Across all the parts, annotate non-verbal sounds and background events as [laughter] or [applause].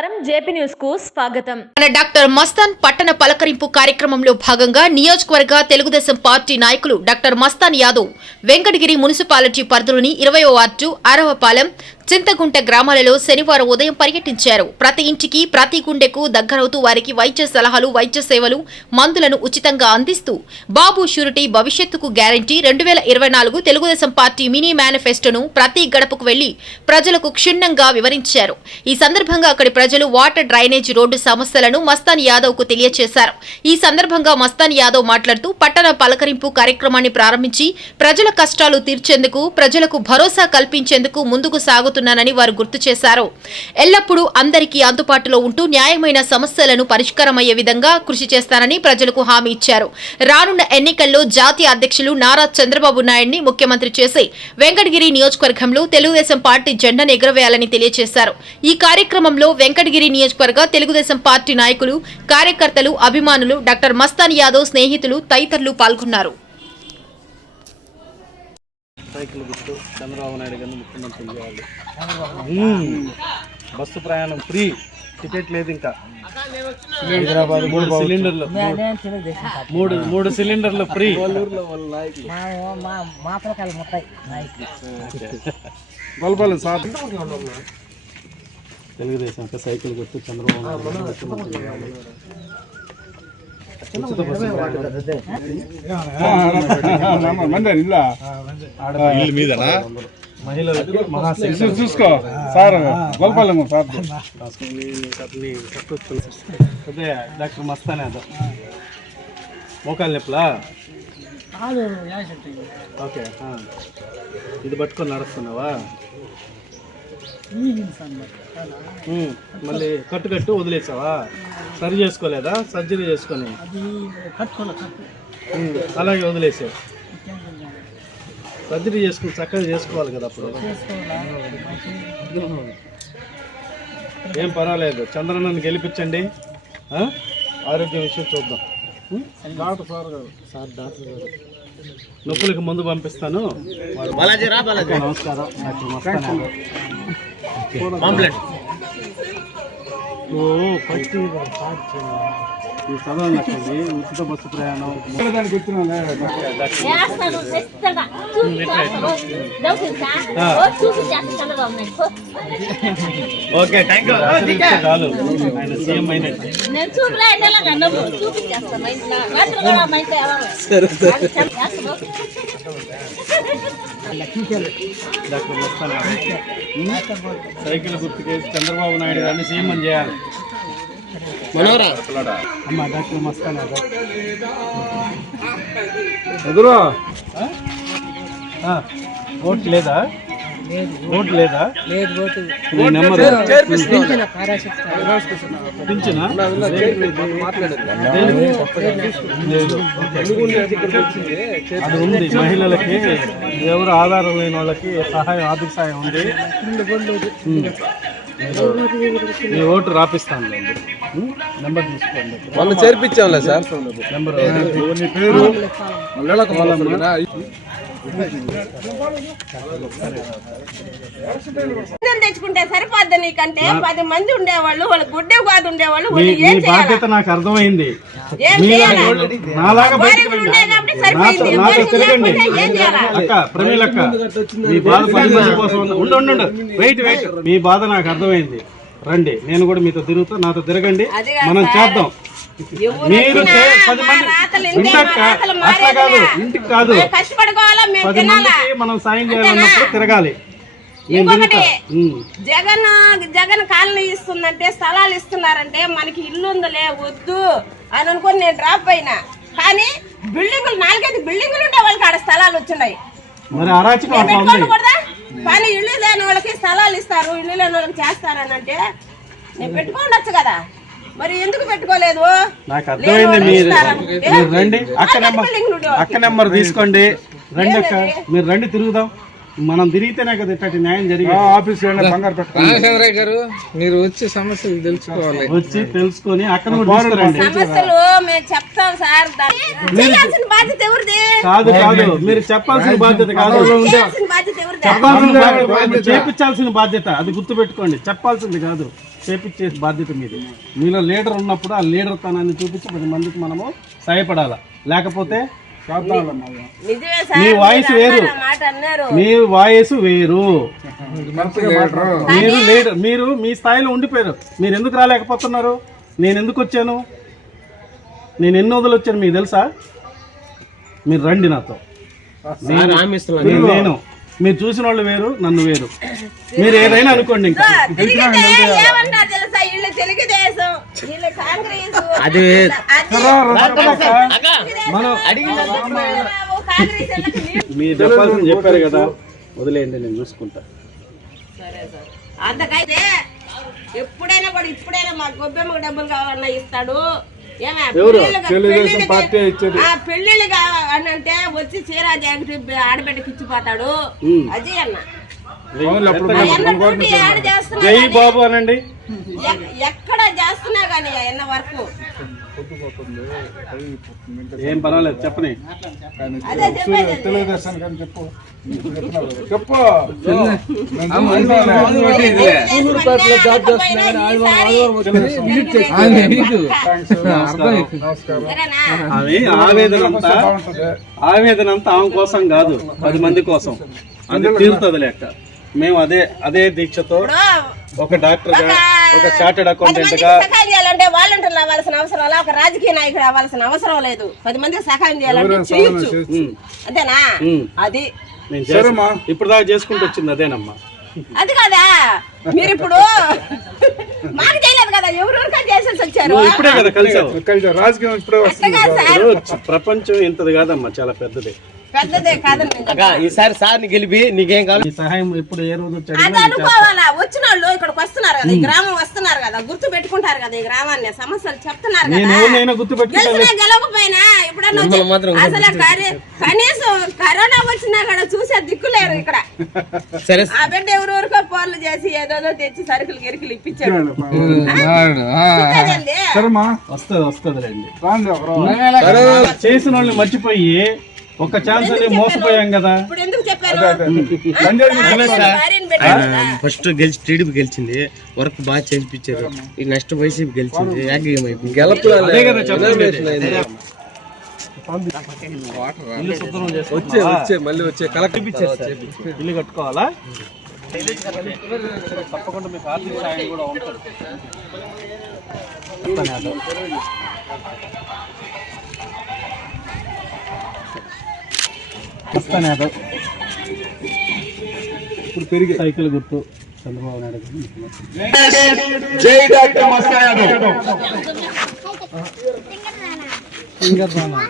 నమస్కారం జేపీ న్యూస్కు స్వాగతం. మన డాక్టర్ మస్తాన్ పట్టణ పలకరింపు కార్యక్రమంలో భాగంగా నియోజకవర్గ తెలుగుదేశం పార్టీ నాయకులు డాక్టర్ మస్తాన్ యాదవ్ వెంకటగిరి మున్సిపాలిటీ పరిధిలోని ఇరవై వార్డు అరవపాలెం చింతగుంట గ్రామాలలో శనివారం ఉదయం పర్యటించారు. ప్రతి ఇంటికి ప్రతి గుండెకు దగ్గరవుతూ వారికి వైద్య సలహాలు వైద్య సేవలు మందులను ఉచితంగా అందిస్తూ బాబు షూరిటీ భవిష్యత్తుకు గ్యారంటీ రెండు వేల ఇరవై నాలుగు తెలుగుదేశం పార్టీ మినీ మేనిఫెస్టోను ప్రతి గడపకు వెళ్ళి ప్రజలకు క్షుణ్ణంగా వివరించారు. ఈ సందర్భంగా అక్కడి ప్రజలు వాటర్ డ్రైనేజ్ రోడ్డు సమస్యలను మస్తాన్ యాదవ్కు తెలియజేశారు ఈ సందర్భంగా మస్తాన్ యాదవ్ మాట్లాడుతూ పట్టణ పలకరింపు కార్యక్రమాన్ని ప్రారంభించి ప్రజల కష్టాలు తీర్చేందుకు ప్రజలకు భరోసా కల్పించేందుకు ముందుకు సాగుతున్నానని వారు గుర్తు చేశారు. ఎల్లప్పుడూ అందరికీ అందుబాటులో ఉంటూ న్యాయమైన సమస్యలను పరిష్కారమయ్యే విధంగా కృషి చేస్తానని ప్రజలకు హామీ ఇచ్చారు. రానున్న ఎన్నికల్లో జాతీయ అధ్యక్షులు నారా చంద్రబాబు నాయుడిని ముఖ్యమంత్రి చేసి వెంకటగిరి నియోజకవర్గంలో తెలుగుదేశం పార్టీ జెండాను ఎగురవేయాలని తెలియజేశారు ఈ కార్యక్రమంలో వెంకటగిరి నియోజకవర్గ తెలుగుదేశం పార్టీ నాయకులు కార్యకర్తలు అభిమానులు డాక్టర్ మస్తాన్ యాదవ్ స్నేహితులు తదితరులు పాల్గొన్నారు. సైకిల్ గుర్తు చంద్రబాబు నాయుడు గారిని ముఖ్యమంత్రి చేయాలి. మ్మ్. బస్సు ప్రయాణం ఫ్రీ టికెట్ లేదు ఇంకా. హైదరాబాద్ మూడు సిలిండర్లు మూడు. మూడు సిలిండర్లు ఫ్రీ. బల్బల్ సార్. తెలుగుదేశం యొక్క సైకిల్ గుర్తు చంద్రబాబు నాయుడు చూసుకో సార్ గోల్పాలెం సార్ అదే డాక్టర్ మస్తానే అదో మోకాలు నొప్పులా? ఓకే. ఇది పట్టుకొని నడుస్తున్నావా? మళ్ళీ కట్టు కట్టు వదిలేసావా? సరి చేసుకోలేదా? సర్జరీ చేసుకొని? అలాగే వదిలేసావు. సర్జరీ చేసుకుని చక్కగా చేసుకోవాలి కదా అప్పుడు. ఏం పర్వాలేదు. చంద్రన్నని గెలిపించండి. ఆ? ఆరోగ్య విషయం చూద్దాం? డాక్టర్ సార్ గారు. సార్ డాక్టర్ గారు. నొప్పులకి ముందు పంపిస్తాను. నమస్కారం. ఫస్ట్ ఈ చదవండి అక్కడి ఉచిత బస్సు ప్రయాణం. నాయుడు. ఓకే థ్యాంక్ యూ చాలు. ఆయన సీఎం అయినట్టు. నేను చూడలే ఎన్నెలాగా నువ్వు చూపించేస్తాను సైకిల్ గుర్తుకేసి చంద్రబాబు నాయుడు గారిని సీఎం చేయాలి. అమ్మ డాక్టర్ మస్తాన్ ఎదురు. ఓట్ లేదా? ఓట్ లేదా? నీ నెంబర్? పింఛనా లేదు. అది ఉంది. మహిళలకి ఎవరు ఆధారం లేని వాళ్ళకి సహాయం ఆర్థిక సహాయం ఉంది. మీ ఓటు రాపిస్తాను. నెంబర్ తీసుకోండి. మొన్న చేర్పించాంలే సార్. నెంబర్. నీ పేరు? తెచ్చుకుంటే సరిపోద్ది నీకంటే. పది మంది ఉండేవాళ్ళు వాళ్ళ గుడ్డే కాదు ఉండేవాళ్ళు మీ బాధ్యత నాకు అర్థమైంది. మీ బాధ పది మంది కోసం ఉంది. ఉండు ఉండు ఉండు. వెయిట్ వెయిట్ మీ బాధ నాకు అర్థమైంది. రండి నేను కూడా మీతో తిరుగుతా నాతో తిరగండి. మనం. చేద్దాం. మీరు అట్లా కాదు. ఇంటికి కాదు. పది తినాలా? మందికి మనం సాయం చేయాలన్నప్పుడు తిరగాలి. ఇంకొకటి. జగన్ జగన్ కాలనీ ఇస్తుందంటే స్థలాలు ఇస్తున్నారంటే మనకి ఇల్లు ఉందలే వద్దు అని అనుకుని నేను డ్రాప్ అయినా. కానీ బిల్డింగులు నాలుగైదు బిల్డింగులు ఉండే వాళ్ళకి ఆడ స్థలాలు వచ్చినాయి. కానీ ఇల్లు లేని వాళ్ళకి స్థలాలు ఇస్తారు ఇల్లు లేని వాళ్ళకి చేస్తారని అంటే నేను పెట్టుకోండొచ్చు కదా. మరి ఎందుకు పెట్టుకోలేదు? నాకు అర్థమైంది మీరు. మీరు రండి. అక్క నెంబర్ అక్క నెంబర్ తీసుకోండి. రండి అక్క? మీరు రండి తిరుగుదాం. మనం తిరిగితేనే కదా ఇట్టటి న్యాయం జరిగి ఆఫీస్ బంగారు రామచంద్రయ్య గారు మీరు వచ్చి సమస్యలు తెలుసుకోవాలి. వచ్చి తెలుసుకొని అక్కడ కూడా తీసుకురండి. సమస్యలు మేము చెప్తాం సార్. దాన్ని చేయాల్సిన బాధ్యత ఎవరిది? కాదు కాదు. మీరు చెప్పాల్సిన బాధ్యత కాదు. చెప్పాల్సిన బాధ్యత చేపించాల్సిన బాధ్యత. అది గుర్తు పెట్టుకోండి చెప్పాల్సింది కాదు. చేపించే బాధ్యత మీది. మీలో లీడర్ ఉన్నప్పుడు ఆ లీడర్ తనాన్ని చూపించి పది మందికి మనము సహాయపడాలి? లేకపోతే నిజమే మీ వాయిస్ మీరు వేరు. మీ వాయిస్ వేరు. [laughs] మీరు లీడర్ మీరు మీ స్థాయిలో ఉండిపోయారు. మీరు ఎందుకు రాలేకపోతున్నారు? నేను ఎందుకు వచ్చాను? నేను ఎన్ని వదిలి వచ్చాను మీకు తెలుసా? మీరు రండి నాతో. నేను మీరు చూసిన వాళ్ళు వేరు నన్ను వేరు. మీరు ఏదైనా అనుకోండి ఇంకా తిరిగితే ఏమంటారు తెలుసా వీళ్ళు తెలుగుదేశం. వీళ్ళు కాంగ్రెస్. అది మనం కాంగ్రెస్ వాళ్ళకి నీళ్ళు మీ చెప్పాల్సింది చెప్పారు కదా. వదిలేయండి నేను చూసుకుంటా. అంతకైతే ఎప్పుడైనా కూడా ఇప్పుడైనా మా గొబ్బెమ్మకు డబ్బులు కావాలన్నా ఇస్తాడు. పెళ్ళిళ్ళు కావాలంటే వచ్చి చీరా జాకెట్ ఆడబిడ్డకి ఇచ్చిపోతాడు. అజయ్ అన్న. జై బాబు అనండి. ఎక్- ఎక్కడ చేస్తున్నా కానీ వర్క్. ఏం పర్వాలేదు చెప్పని. అదే చెప్పు. చెప్పు. ఆమె ఆవేదన అంతా ఆవేదన అంతా ఆమె కోసం కాదు పది మంది కోసం. అది తీరుతుంది లెక్క. మేము అదే అదే దీక్షతో ఒక డాక్టర్గా ఒక చార్టెడ్ అకౌంటెంట్గా సహాయం చేయాలంటే వాలంటీర్లు అవ్వాల్సిన అవసరం ఒక రాజకీయ నాయకుడు అవ్వాల్సిన అవసరం లేదు. పది మందికి సహాయం చేయాలంటే చేయొచ్చు. అంతేనా. అది. ఇప్పుడు దాకా చేసుకుంటూ వచ్చింది అదేనమ్మా. అది కదా? మీరు ఇప్పుడు మాకు చేయలేదు కదా ఎవరెవరికా చేసేసి వచ్చారు? నువ్వు ఇప్పుడే కదా రాజకీయం ఇప్పుడు ప్రపంచం ఇంతది కాదమ్మా చాలా పెద్దది. ఈసారి సార్ని గెలిపి నీకేం కావాలి? ఈ సహాయం ఎప్పుడు ఏ రోజు. అనుకోవాలా? వచ్చిన వాళ్ళు ఇక్కడికి వస్తున్నారు కదా ఈ గ్రామం వస్తున్నారు కదా గుర్తు పెట్టుకుంటారు కదా ఈ గ్రామాన్ని సమస్యలు చెప్తున్నారు నేను కదా. గెలిచినా గెలవకపోయినా అసలు కరి- కనీసం కరోనా వచ్చినా కూడా చూసే దిక్కులేరు ఇక్కడ. సరే. ఆ బిడ్డ ఎవరెవరికో ఫోన్లు చేసి ఏదోదో తెచ్చి సరుకులు గిరికలు ఇప్పించాడు. రాండి. ఒకరు చేసిన వాళ్ళని మర్చిపోయి ఒక ఛాన్స్ అని మోసపోయాం కదా. ఇప్పుడు ఎందుకు చెప్పారు భార్యను పెట్టారు ఫస్ట్ గెలిచి టీడీపీ గెలిచింది. వర్క్ బాగా చేయించారు ఈ నెక్స్ట్ వైసీపీ గెలిచింది. వచ్చే వచ్చే మళ్ళీ వచ్చే. కలెక్టర్ ఇల్లు కట్టుకోవాలా? తప్పకుండా మీకు ఆర్థిక సాయం కూడా ఉంటుంది. అదో. ఇప్పుడు పెరిగి సైకిల్ గుర్తు చంద్రబాబు నాయుడు గారు. జై డాక్టర్ మస్తా యాదవ్ ఫింగర్ రానా?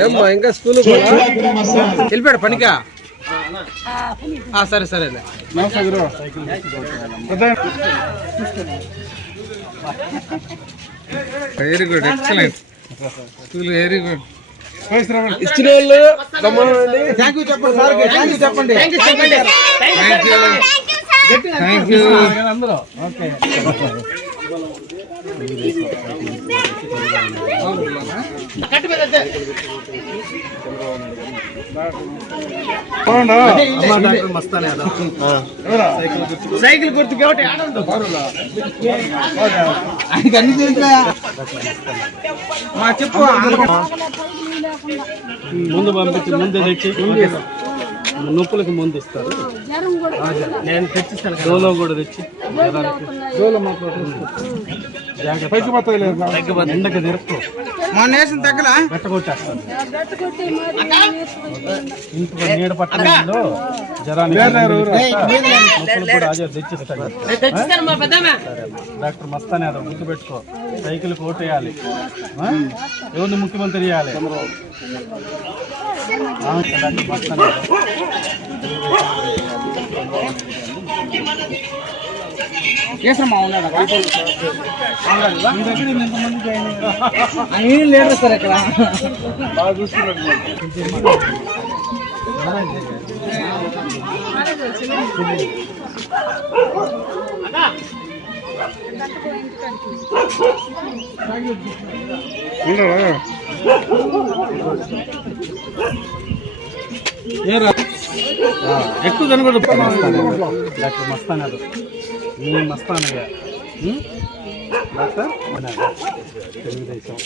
ఏమ్మా ఇంకా స్కూల్ వెళ్ళిపోయాడు పనికా సరే సరే very good excellent very good ఇచ్చిన వాళ్ళు థ్యాంక్ యూ చెప్పండి సార్ థ్యాంక్ యూ చెప్పండి. Thank you thank you cycle గుర్తు కాబట్టి మా చెప్పు. ముందు పంపించి ముందు తెచ్చి. నొప్పులకు ముందు ఇస్తారు. నేను తెచ్చిస్తాను డోలో కూడా తెచ్చి. ఎండకు తిరుపు తగ్గలా? నీడ పట్టడంలో జ్వరానికి నొప్పులు కూడా తెచ్చిస్తాను. డాక్టర్ మస్తాన్ గుర్తు పెట్టుకో సైకిల్ కోటేయాలి? ఎవరిని ముఖ్యమంత్రి చేయాలి? ఆ, ఉన్నాడు లేదు సార్ ఇక్కడ బాగా చూస్తున్నారు ఉండరా ఎక్కువ కనబడు డాక్టర్ మస్తాన్ యాదవ్ మీ మస్తానయ్య. ఉం? డాక్టర్ మనాలి. తెలుగుదేశం.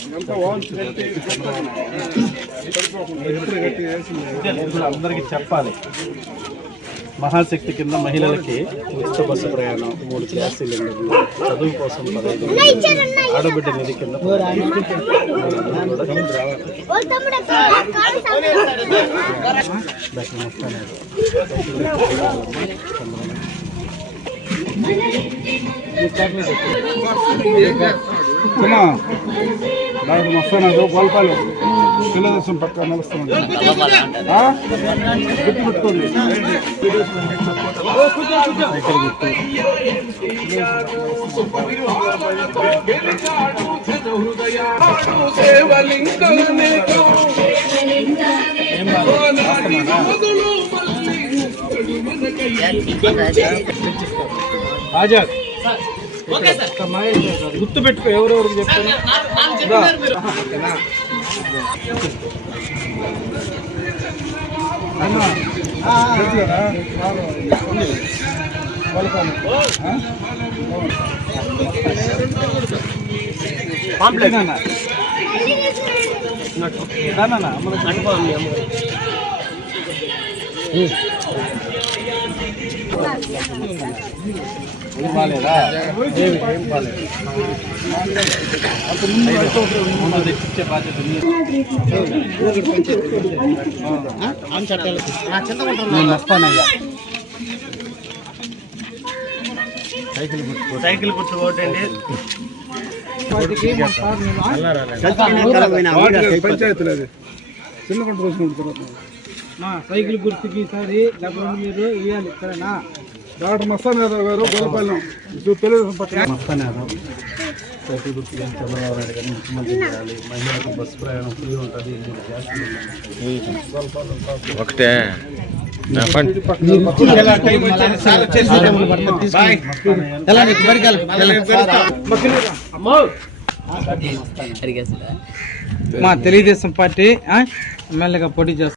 అందరికీ చెప్పాలి. మహాశక్తి కింద మహిళలకి ఉచిత బస్సు ప్రయాణం మూడు గ్యాస్ సిలిండర్లు చదువు కోసం పదహైదు ఆడబిడ్డ నిధి కింద డాక్టర్ డాక్టర్ మస్తానాథ్ గోల్పాలు. తెలుగుదేశం పక్క నిలుస్తున్నాడు ఆ? గుర్తు పెట్టుకోండి. ఆజాద్ గుర్తు పెట్టుకో ఎవరెవరికి చెప్తాను రా. అన్నా తెలుసు కదా గోల్పాలు పాంప్లెట్ అన్న దానన్నా అమ్మలో ఏం బాలేదా ఏమి ఏం తెచ్చిచ్చే బాధ్యత వస్తానయ్యా సైకిల్ గుర్తు సైకిల్ గుర్తు ఓటండి పంచాయతీలు అది చిన్నకుంట రోజు తర్వాత సైకిల్ గుర్తుకి ఈసారి డబ్బులు మీరు ఇవ్వాలి సరేనా? డాక్టర్ మస్తాన్ యాదవ్ గారు గోల్పాలెం ఇది తెలుగుదేశం పక్క మస్తాన్ యాదవ్ సైకిల్ గుర్తు కానీ చంద్రబాబు నాయుడు గారిని ముఖ్యమంత్రి చేయాలి. మహిళలకు బస్సు ప్రయాణం ఫ్రీ ఉంటుంది ఒకటే. మా తెలుగుదేశం పార్టీ ఎమ్మెల్యేగా పోటీ చేస్తారు